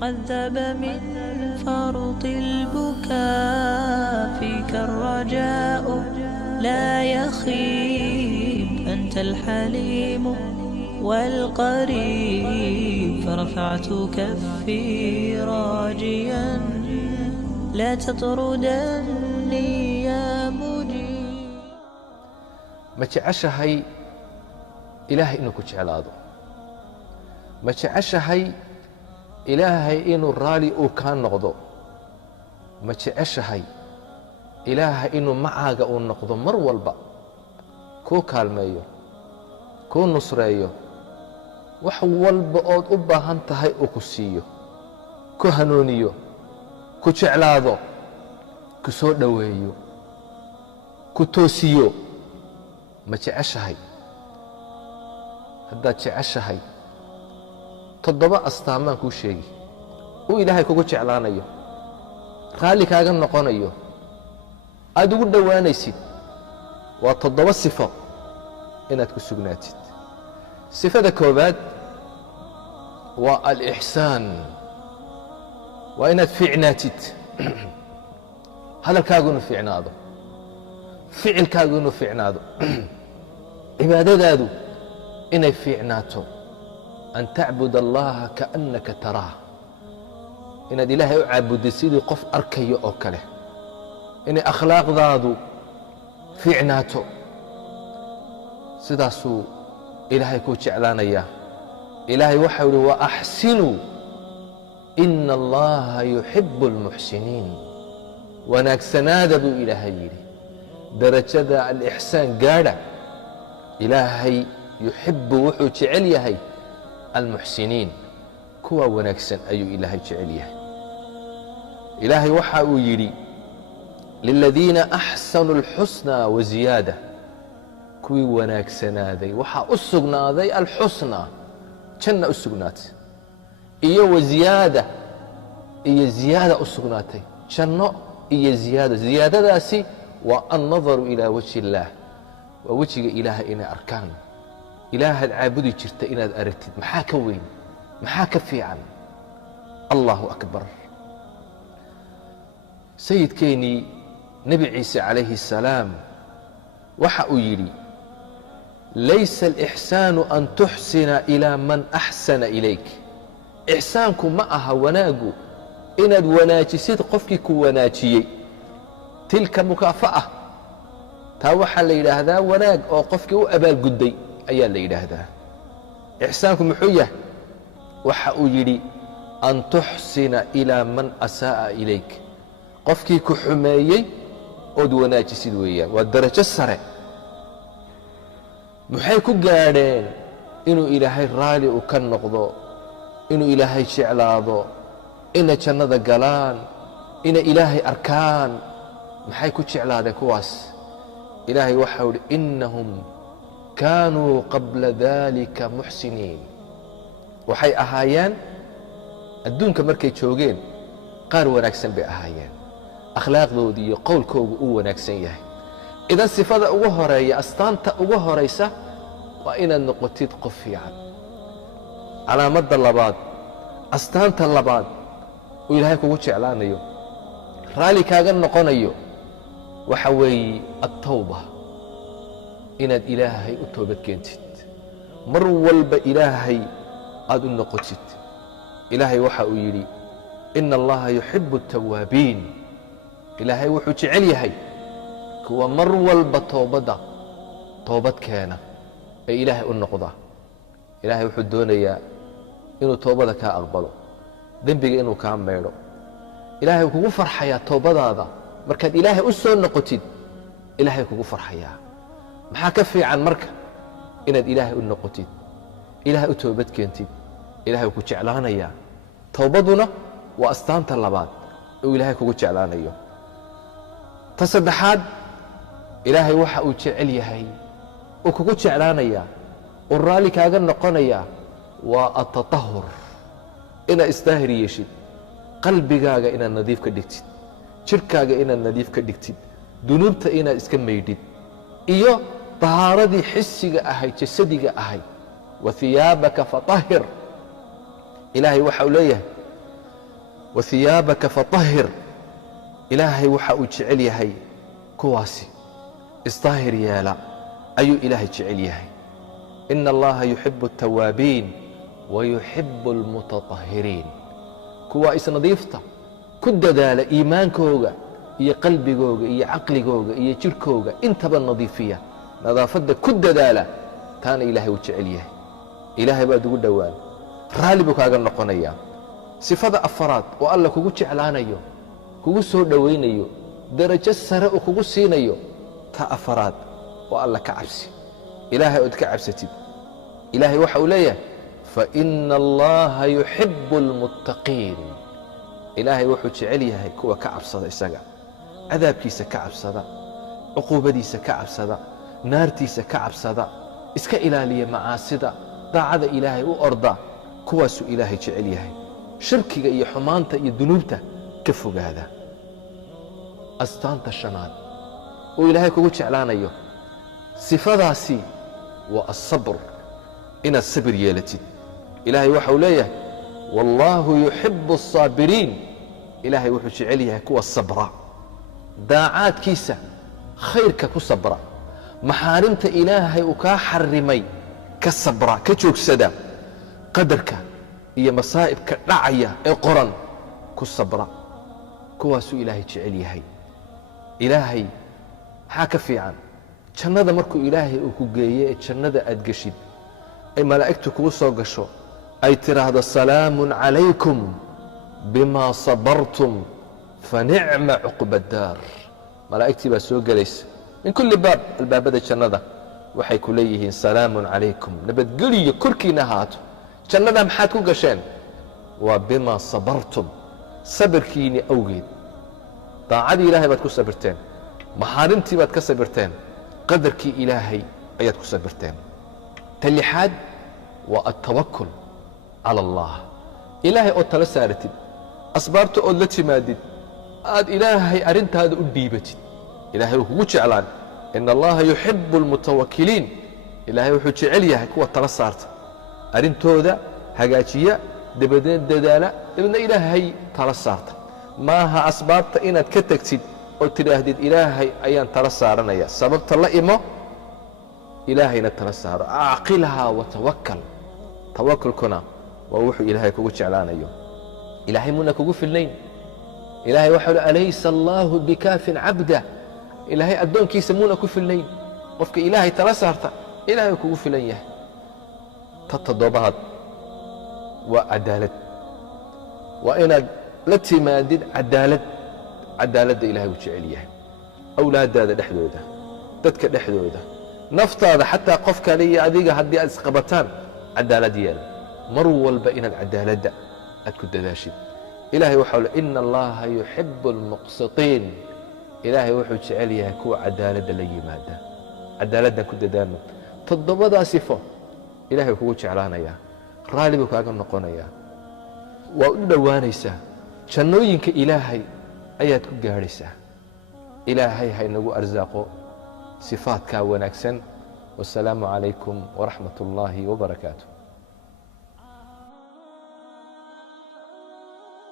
قد ذاب من فرط البكاء فيك الرجاء لا يخيب أنت الحليم والقريب فرفعت كفي راجيا لا تطردني يا مجيب. ما جeceshahay ilaahay inuu ku jeclaado ma jeceshahay ilaahay inuu raali uu kaa noqdo ma jeceshahay ilaahay inuu macaaga uu noqdo mar walba kuu kaalmeeyo kuu nusreeyo wax walba ood u baahan tahay uu ku siiyo ku hanuuniyo ku jeclaado ku soo dhoweeyo ku toosiyo ma jeceshahay haddaad jeceshahay toddoba astaamaan kuu sheegi uu ilaahay kugu jeclaanayo raalli kaaga noqonayo aad ugu dhowaanaysid waa toddoba sifo inaad ku sugnaatid. sifada koobaad waa alixsaan waa inaad fiicnaatid hadalkaagu inuu fiicnaado ficilkaagu inuu fiicnaado cibaadadaadu inay fiicnaato an tacbud allaha kaannaka taraah inaad ilaahay u caabudid sidii qof arkayo oo kale inay akhlaaqdaadu fiicnaato sidaasuu ilaahay kuu jeclaanayaa. ilaahay waxau yidhi waaxsinuu ina allaha yuxibu almuxsiniin wanaagsanaada buu ilaahay yidhi darajada alixsaan gaadha ilaahay yuxibu wuxuu jecel yahay almuxsiniin kuwa wanaagsan ayuu ilaahay jecel yahay. ilaahay waxa uu yidhi liladiina axsanuu alxusnaa waziyaada kuwii wanaagsanaaday waxaa u sugnaaday alxusnaa janna u sugnaatay iyo waziyaada iyo ziyaada u sugnaatay janno iyo ziyaado ziyaadadaasi waa annadaru ilaa wajhi illaah waa wejiga ilaahay inay arkaan ilaahaad caabudi jirta inaad aragtid maxaa ka weyn maxaa ka fiican. allahu akbar. sayidkeennii nebi ciise calayhi الsalaam waxa uu yidhi laysa alixsaanu an tuxsina ilaa man axsana ilayk ixsaanku ma aha wanaaggu inaad wanaajisid qofkii ku wanaajiyey tilka mukaafa'a taa waxaa la yidhaahdaa wanaag oo qofkii u abaalgudday ayaa la yidhaahdaa. ixsaanku muxuu yahay waxa uu yidhi an tuxsina ilaa man asaa'a ilayk qofkii ku xumeeyey ood wanaajisid weeyaan waa darajo sare. maxay ku gaadheen inuu ilaahay raali u ka noqdo inuu ilaahay jeclaado inay jannada galaan inay ilaahay arkaan maxay ku jeclaadeen kuwaas ilaahay waxau yidhi innahum kaanuu qabla dalika muxsiniin waxay ahaayeen adduunka markay joogeen qaar wanaagsan bay ahaayeen akhlaaqdoodii iyo qowlkoogu uu wanaagsan yahay. idan sifada ugu horeeya astaanta ugu horaysa waa inaad noqotid qof fiican. calaamadda labaad astaanta labaad uu ilaahay kugu jeclaanayo raalli kaaga noqonayo waxa weeye attawba inaad ilaahay u toobad keentid mar walba ilaahay aad u noqotid. ilaahay waxa uu yidhi ina allaha yuxibu الtawaabiin ilaahay wuxuu jecel yahay kuwa mar walba toobad keena ee ilaahay u noqda. ilaahay wuxuu doonayaa inuu toobada kaa aqbalo dembiga inuu kaa maydho. ilaahay wuu kugu farxayaa toobadaada markaad ilaahay u soo noqotid ilaahay kugu farxayaa. maxaa ka fiican marka inaad ilaahay u noqotid ilaahay u toobad keentid ilaahay wuu ku jeclaanayaa. towbaduna waa astaanta labaad uu ilaahay kugu jeclaanayo. ta saddexaad ilaahay waxa uu jecel yahay uu kugu jeclaanayaa uu raalli kaaga noqonayaa waa atatahur inaad isdaahir yeeshid qalbigaaga inaad nadiif ka dhigtid jirkaaga inaad nadiif ka dhigtid dunuubta inaad iska maydhid iyo tahaaradii xisiga ahayd jasadiga ahayd wa hiyaabaka fatahir ilaahay waxa uu leeyahay وثيابك فطهر إلهي وحا جعل يهي كواسي استاهر يالا أي إلهي جعل يهي إن الله يحب التوابين ويحب المتطهرين كواس نظيفته كد دال إيمانكوغا إيا قلبكوغا إيا عقلكوغا إيا جركوغا انتبه النظيفية نظافة كد دال تانا إلهي وجعل يهي إلهي بعد قد دوان رالي بكاغا نقونيا صفة أفراد والله كوغو جعلانيو كوغو سو دوينيو درجة سراء كوغو سينيو تا أفراد والله كعبسي إلهي أد كعبستي إلهي وحا إليه فإن الله يحب المتقين إلهي وحو جعليها كوا كعبصدا إساقا عذاب كيسا كعبصدا عقوبة ديسا كعبصدا نار تيسا كعبصدا إسكا إلالية معاصدا ضاعد إلهي وأرضا كواسو إلهي جعليها شركي إيا حمانتا إيا ذنوبتا كفو هذا أستانتا الشناد وإلهي كوغو جعلان أيو صفاداسي والصبر إن الصبر يالتي إلهي وحو ليه والله يحب الصابرين إلهي وحو جعليها كوا الصبر داعات كيسة خيرك كو صبر محارمت إلهي وكا حرمي كالصبر كجوك سدا قدرك هي مصائب كرعية القرن كالصبر كواسو إلهي جعليها إلهي حاك في عن جنة مركو إلهي وكوغيه جنة أدقشيد أي ملائكتك وصوغشو أي ترى هذا السلام عليكم بما صبرتم فنعم عقب الدار ملائكتي بسوق ليس من كل باب الباب هذا جنة وحي كليه سلام عليكم نبت قلي كركي نهاتو جنة محاكو قشين وبما صبرتم صبركيني أوغيد طاعدي إلهي باتكو صبرتين محارمتي باتكو صبرتين قدرك إلهي أياتكو صبرتين تلحاد والتوكل على الله إلهي أو تلسارتي أصبرت أو التي مادد إلهي أرنت هذا أديبتي إلهي هو جعلان إن الله يحب المتوكلين إلهي هو جعليها كوة تلسارت أرنت هذا هجاجية دبدين ددالة إن إلهي تلسارت ماها أصبرت إن تكتكتد قلت لأهدد إلهي أيان تلسارنا يا سببت الله إمو إلهي نتلسار أعقلها وتوكل توكل كنا ووحو إلهي كوكو جعلان أيوه إلهي منا كوكو في الليل إلهي وحو أليس الله بكاف عبده إلهي أدون كي يسمونا كو في الليل وفك إلهي تلسارت إلهي كوكو في الليل تتضبط وعدالة وإن التي مادد عدالة إلهي وجعليه أولاد هذا دحدوده dadka dhexdooda naftaada xataa qofka leeyahay adiga hadii aad isqabataan cadaalad yeel mar walba inaad cadaaladda aad ku dadaashid ilaahay waxa uu inna allaha yuhibbul muqsitiin ilaahay wuxuu jecel yahay kuwa cadaaladda la yimaada cadaaladda ku dadaano todobada sifo ilaahay kugu jeclaanaya raali buu kaaga noqonaya waa u dhawaanaysaa jannooyinka ilaahay ayaad ku gaaraysaa ilaahay ha inagu arsaaqo صفات كاوناكسن والسلام عليكم ورحمة الله وبركاته.